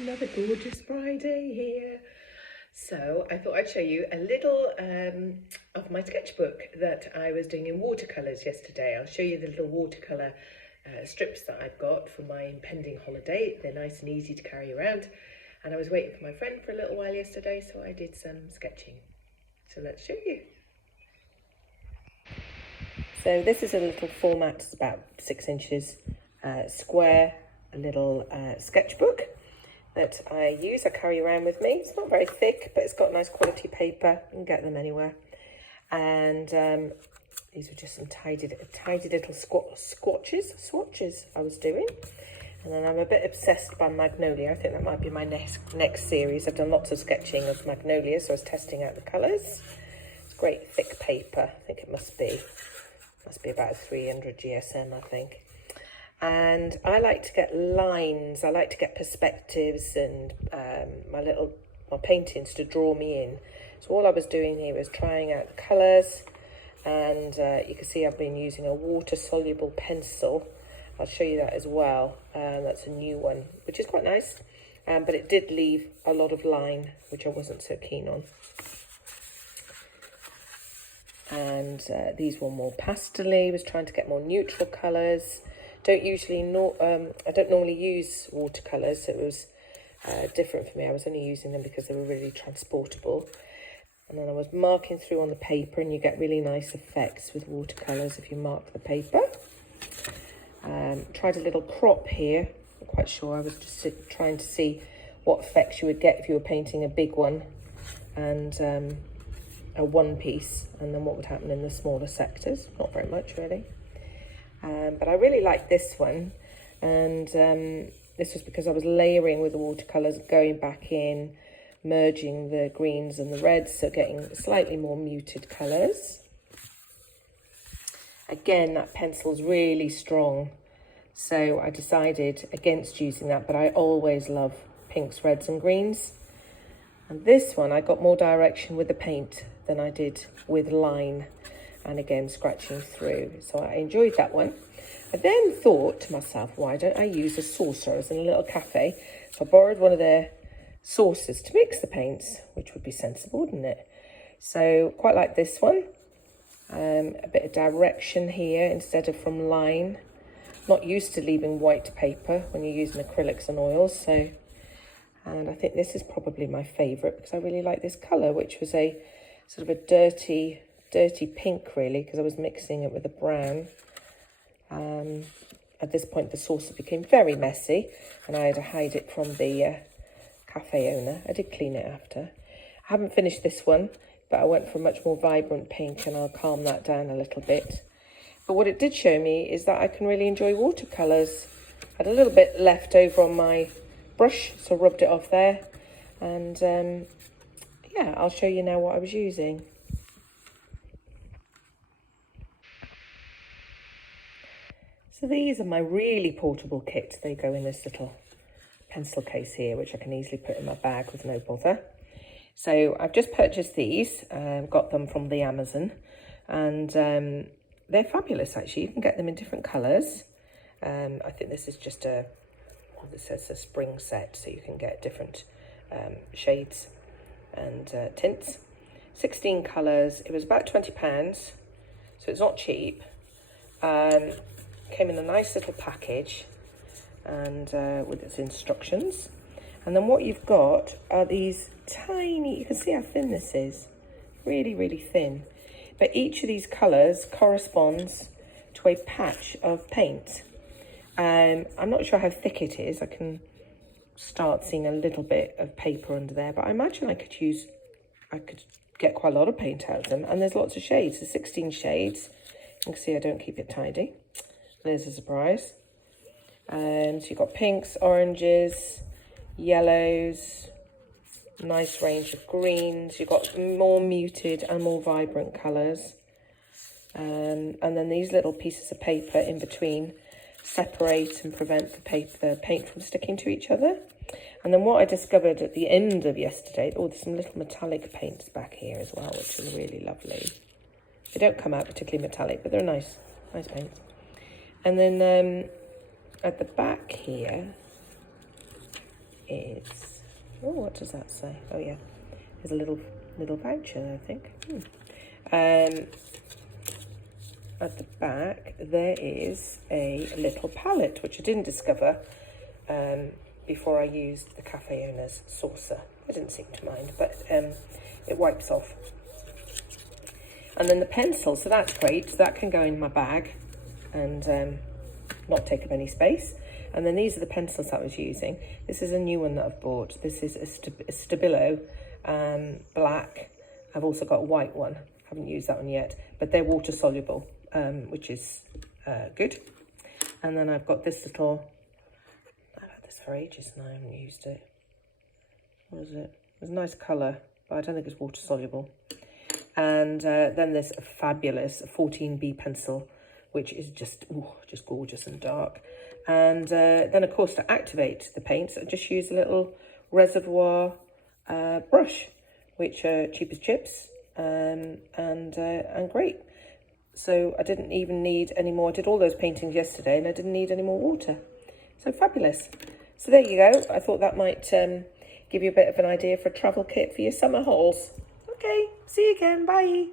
Another gorgeous Friday here. So I thought I'd show you a little of my sketchbook that I was doing in watercolours yesterday. I'll show you the little watercolour strips that I've got for my impending holiday. They're nice and easy to carry around. And I was waiting for my friend for a little while yesterday, so I did some sketching. So let's show you. So this is a little format, it's about 6 inches square, a little sketchbook that I carry around with me. It's not very thick, but it's got nice quality paper. You can get them anywhere. And these were just some tidy little swatches I was doing. And then I'm a bit obsessed by magnolia. I think that might be my next series. I've done lots of sketching of magnolia, so I was testing out the colours. It's great thick paper. I think it must be about 300 GSM, I think. And I like to get lines, I like to get perspectives and my paintings to draw me in. So all I was doing here was trying out the colours, and you can see I've been using a water-soluble pencil. I'll show you that as well. That's a new one, which is quite nice, but it did leave a lot of line, which I wasn't so keen on. And these were more pastel-y, was trying to get more neutral colours. I don't normally use watercolours, so it was different for me. I was only using them because they were really transportable. And then I was marking through on the paper, and you get really nice effects with watercolours if you mark the paper. Tried a little crop here. I'm quite sure. I was just trying to see what effects you would get if you were painting a big one and a one piece, and then what would happen in the smaller sectors. Not very much, really. But I really like this one, and this was because I was layering with the watercolours, going back in, merging the greens and the reds, so getting slightly more muted colours. Again, that pencil's really strong, so I decided against using that, but I always love pinks, reds and greens. And this one, I got more direction with the paint than I did with line, and again, scratching through. So I enjoyed that one. I then thought to myself, why don't I use a saucer? I was in a little cafe, so I borrowed one of their saucers to mix the paints, which would be sensible, wouldn't it? So quite like this one. A bit of direction here instead of from line. Not used to leaving white paper when you're using acrylics and oils, and I think this is probably my favourite because I really like this colour, which was a sort of a dirty pink, really, because I was mixing it with a brown. At this point, the saucer became very messy, and I had to hide it from the cafe owner. I did clean it after. I haven't finished this one, but I went for a much more vibrant pink, and I'll calm that down a little bit. But what it did show me is that I can really enjoy watercolours. I had a little bit left over on my brush, so I rubbed it off there. And yeah, I'll show you now what I was using. So these are my really portable kits. They go in this little pencil case here, which I can easily put in my bag with no bother. So I've just purchased these, got them from the Amazon, and they're fabulous actually. You can get them in different colours. I think this is just it says a spring set, so you can get different shades and tints. 16 colours. It was about £20, so it's not cheap. Came in a nice little package, and with its instructions. And then what you've got are these tiny, you can see how thin this is, really, really thin. But each of these colours corresponds to a patch of paint. I'm not sure how thick it is. I can start seeing a little bit of paper under there, but I imagine I could get quite a lot of paint out of them. And there's lots of shades, there's 16 shades. You can see I don't keep it tidy. There's a surprise. So you've got pinks, oranges, yellows, nice range of greens. You've got more muted and more vibrant colours. And then these little pieces of paper in between separate and prevent the paint from sticking to each other. And then what I discovered at the end of yesterday, there's some little metallic paints back here as well, which are really lovely. They don't come out particularly metallic, but they're nice paints. And then at the back here, is, oh, what does that say? Oh yeah, there's a little voucher there, I think. At the back there is a little palette, which I didn't discover before I used the cafe owner's saucer. I didn't seem to mind, but it wipes off. And then the pencil, so that's great. So that can go in my bag and not take up any space. And then these are the pencils that I was using. This is a new one that I've bought. This is a Stabilo black. I've also got a white one. Haven't used that one yet, but they're water soluble, which is good. And then I've got this little, I've had this for ages now, I haven't used it. What is it? It's a nice colour, but I don't think it's water soluble. And then there's a fabulous 14B pencil, which is just gorgeous and dark. And then, of course, to activate the paints, I just use a little reservoir brush, which are cheap as chips and great. So I didn't even need any more. I did all those paintings yesterday and I didn't need any more water. So fabulous. So there you go. I thought that might give you a bit of an idea for a travel kit for your summer hauls. Okay, see you again. Bye.